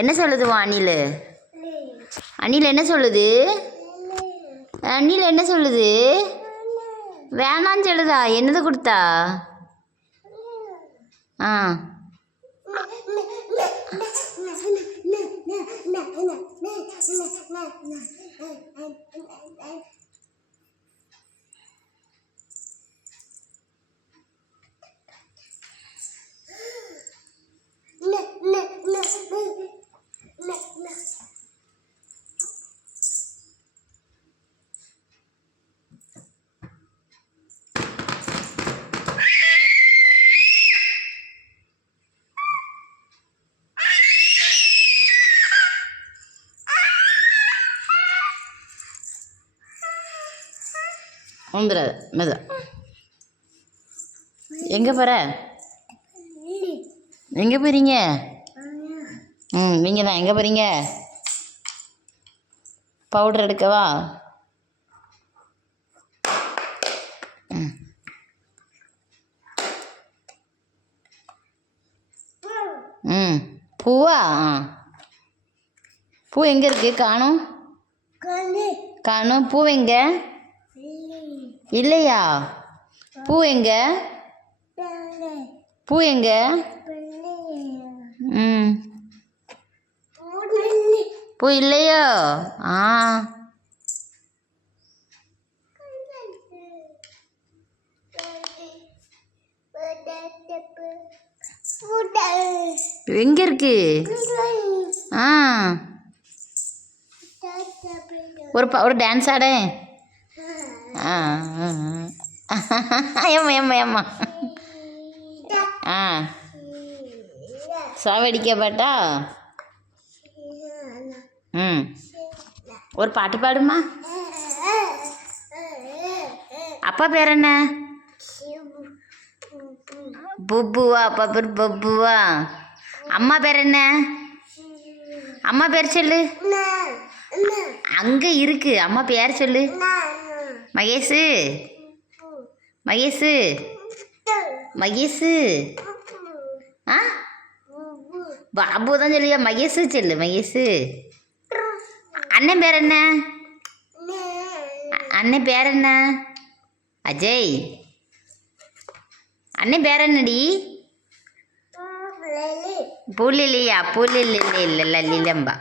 என்ன சொல்லுதுவா அணில்? அணில் என்ன சொல்லுது? அணில் என்ன சொல்லுது? வேணான்னு சொல்லுதா? என்னது கொடுத்தா? ஆ வந்துடாது மெது. எங்கே போகிற? எங்கே போகிறீங்க? நீங்கள் தான் எங்கே போகிறீங்க? பவுடர் எடுக்கவா? பூவா? பூ எங்கே இருக்கு? காணும் காணும். பூ எங்க? இல்லையா? பூ எங்க? பூ எங்க? பூ இல்லையோ? எங்க இருக்கு? ஒரு டான்ஸ் ஆட. ஏம்மா ஏம்மா ஏம்மா சாவடிக்கப்பட்டா. ஒரு பாட்டு பாடுமா? அப்பா பேர் என்ன? புப்புவா? அப்பா பேர் பப்புவா. அம்மா பேர் என்ன? அம்மா பேர் சொல்லு. அங்கே இருக்கு. அம்மா பேர் சொல்லு. மகேஷு மகேஷு மகேஷு. பாபு தான் சொல்லியா? மகேஷு சொல்லு. மகேஷு. அண்ணன் பேர் என்ன? அண்ணன் பேர் என்ன? அஜய். அண்ணன் பேர் என்னடி? புலிலியா? புலிலில்லம்பா.